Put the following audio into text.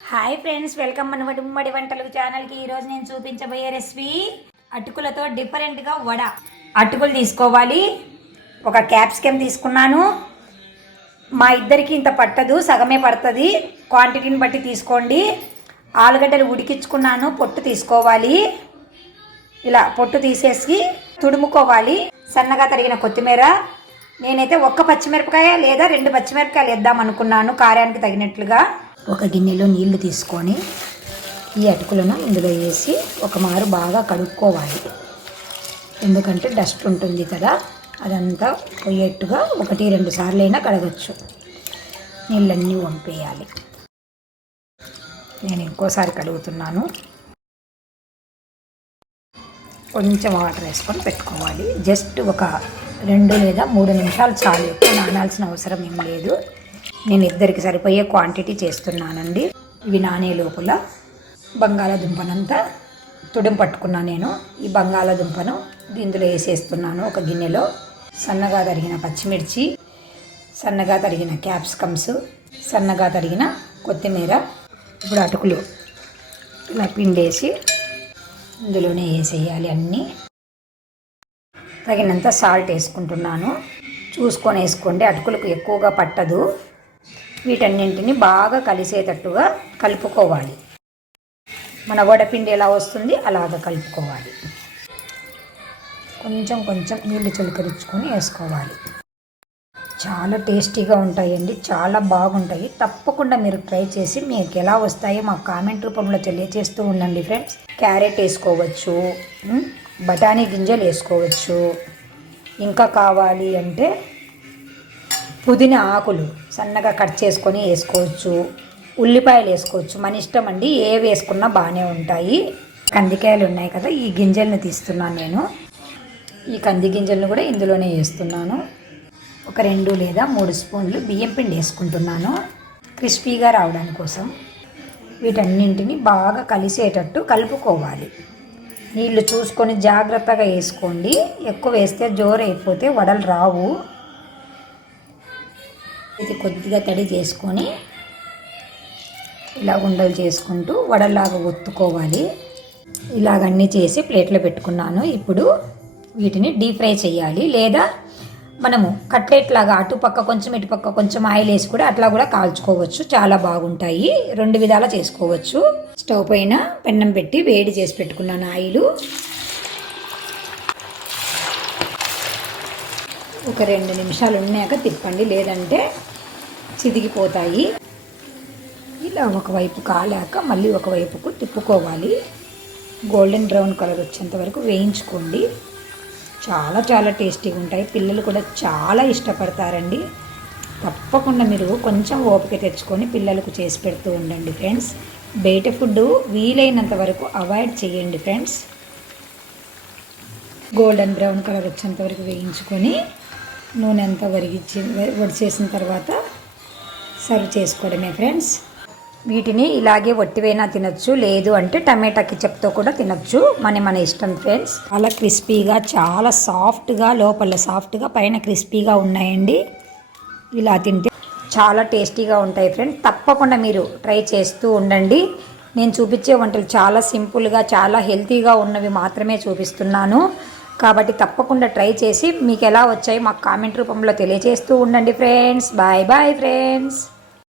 Hi friends, welcome మన ఉమ్మడి వంటలు ఛానల్కి. ఈరోజు నేను చూపించబోయే రెసిపీ అటుకులతో డిఫరెంట్గా వడ. అటుకులు తీసుకోవాలి. ఒక క్యాప్సికమ్ తీసుకున్నాను. మా ఇద్దరికి ఇంత పట్టదు, సగమే పడుతుంది. క్వాంటిటీని బట్టి తీసుకోండి. ఆలుగడ్డలు ఉడికించుకున్నాను. పొట్టు తీసుకోవాలి. ఇలా పొట్టు తీసేసి తుడుముకోవాలి. సన్నగా తరిగిన కొత్తిమీర. నేనైతే ఒక్క పచ్చిమిరపకాయ లేదా 2 పచ్చిమిరపకాయలు వేద్దాం అనుకున్నాను, కారానికి తగినట్లుగా. ఒక గిన్నెలో నీళ్లు తీసుకొని ఈ అటుకులను ఇందులో వేసి ఒక మారు బాగా కడుక్కోవాలి. ఎందుకంటే డస్ట్ ఉంటుంది కదా, అదంతా పోయేట్టుగా 1-2 సార్లు అయినా కడగచ్చు. నీళ్ళన్నీ వంపేయాలి. నేను ఇంకోసారి కడుగుతున్నాను. కొంచెం వాటర్ వేసుకొని పెట్టుకోవాలి. జస్ట్ ఒక 2 లేదా 3 నిమిషాలు చాలు, ఎక్కువ నానాల్సిన అవసరం ఏం లేదు. నేను ఇద్దరికి సరిపోయే క్వాంటిటీ చేస్తున్నానండి. ఇవి నానే లోపల బంగాళాదుంపనంతా తుడుం పట్టుకున్నాను నేను. ఈ బంగాళాదుంపను ఇందులో వేసేస్తున్నాను. ఒక గిన్నెలో సన్నగా తరిగిన పచ్చిమిర్చి, సన్నగా తరిగిన క్యాప్సికమ్స్, సన్నగా తరిగిన కొత్తిమీర. ఇప్పుడు అటుకులు ఇలా పిండేసి ఇందులోనే వేసేయాలి. అన్నీ తగినంత సాల్ట్ వేసుకుంటున్నాను. చూసుకొని వేసుకోండి, అటుకులకు ఎక్కువగా పట్టదు. వీటన్నింటిని బాగా కలిసేటట్టుగా కలుపుకోవాలి. మన వడపిండి ఎలా వస్తుంది అలాగా కలుపుకోవాలి. కొంచెం కొంచెం నీళ్ళు చిలకరించుకొని వేసుకోవాలి. చాలా టేస్టీగా ఉంటాయండి, చాలా బాగుంటాయి. తప్పకుండా మీరు ట్రై చేసి మీకు ఎలా వస్తాయో మాకు కామెంట్ రూపంలో తెలియజేస్తూ ఉండండి ఫ్రెండ్స్. క్యారెట్ వేసుకోవచ్చు, బఠానీ గింజలు వేసుకోవచ్చు. ఇంకా కావాలి అంటే పుదీనా ఆకులు సన్నగా కట్ చేసుకొని వేసుకోవచ్చు. ఉల్లిపాయలు వేసుకోవచ్చు, మన ఇష్టం అండి. ఏ వేసుకున్నా బాగానే ఉంటాయి. కందికాయలు ఉన్నాయి కదా, ఈ గింజలను తీస్తున్నాను నేను. ఈ కంది గింజలను కూడా ఇందులోనే వేస్తున్నాను. ఒక 2 లేదా 3 స్పూన్లు బియ్యం పిండి వేసుకుంటున్నాను, క్రిస్పీగా రావడానికి కోసం. వీటన్నింటిని బాగా కలిసేటట్టు కలుపుకోవాలి. నీళ్ళు చూసుకొని జాగ్రత్తగా వేసుకోండి. ఎక్కువ వేస్తే జోరైపోతే వడలు రావు. ఇది కొద్దిగా తడి చేసుకొని ఇలా ఉండలు చేసుకుంటూ వడలాగా ఒత్తుకోవాలి. ఇలాగన్నీ చేసి ప్లేట్లో పెట్టుకున్నాను. ఇప్పుడు వీటిని డీప్ ఫ్రై చేయాలి, లేదా మనము కట్లెట్ లాగా అటుపక్క కొంచెం ఇటుపక్క కొంచెం ఆయిల్ వేసి కూడా అట్లా కూడా కాల్చుకోవచ్చు. చాలా బాగుంటాయి. 2 విధాలా చేసుకోవచ్చు. స్టవ్ పైన పెన్నం పెట్టి వేడి చేసి పెట్టుకున్నాను ఆయిల్. ఒక 2 నిమిషాలు ఉన్నాక తిప్పండి, లేదంటే చిదిగిపోతాయి. ఇలా ఒకవైపు కాలాక మళ్ళీ ఒకవైపుకు తిప్పుకోవాలి. గోల్డెన్ బ్రౌన్ కలర్ వచ్చేంత వరకు వేయించుకోండి. చాలా చాలా టేస్టీగా ఉంటాయి. పిల్లలు కూడా చాలా ఇష్టపడతారండి. తప్పకుండా మీరు కొంచెం ఓపిక తెచ్చుకొని పిల్లలకు చేసి పెడుతూ ఉండండి ఫ్రెండ్స్. బయట ఫుడ్ వీలైనంత వరకు అవాయిడ్ చేయండి ఫ్రెండ్స్. గోల్డెన్ బ్రౌన్ కలర్ వచ్చేంత వరకు వేయించుకొని నూనె అంతా వడిచేసిన తర్వాత సర్వ్ చేసుకోవడమే ఫ్రెండ్స్. వీటిని ఇలాగే వట్టివైనా తినచ్చు, లేదు అంటే టమాటా కెచప్తో కూడా తినచ్చు. మన ఇష్టం ఫ్రెండ్స్. చాలా క్రిస్పీగా, చాలా సాఫ్ట్గా, లోపల సాఫ్ట్గా పైన క్రిస్పీగా ఉన్నాయండి. ఇలా తింటే చాలా టేస్టీగా ఉంటాయి ఫ్రెండ్స్. తప్పకుండా మీరు ట్రై చేస్తూ ఉండండి. నేను చూపించే వంటలు చాలా సింపుల్గా, చాలా హెల్తీగా ఉన్నవి మాత్రమే చూపిస్తున్నాను. కాబట్టి తప్పకుండా ట్రై చేసి మీకు ఎలా వచ్చాయో మాకు కామెంట్ రూపంలో తెలియజేస్తూ ఉండండి ఫ్రెండ్స్. Bye bye friends.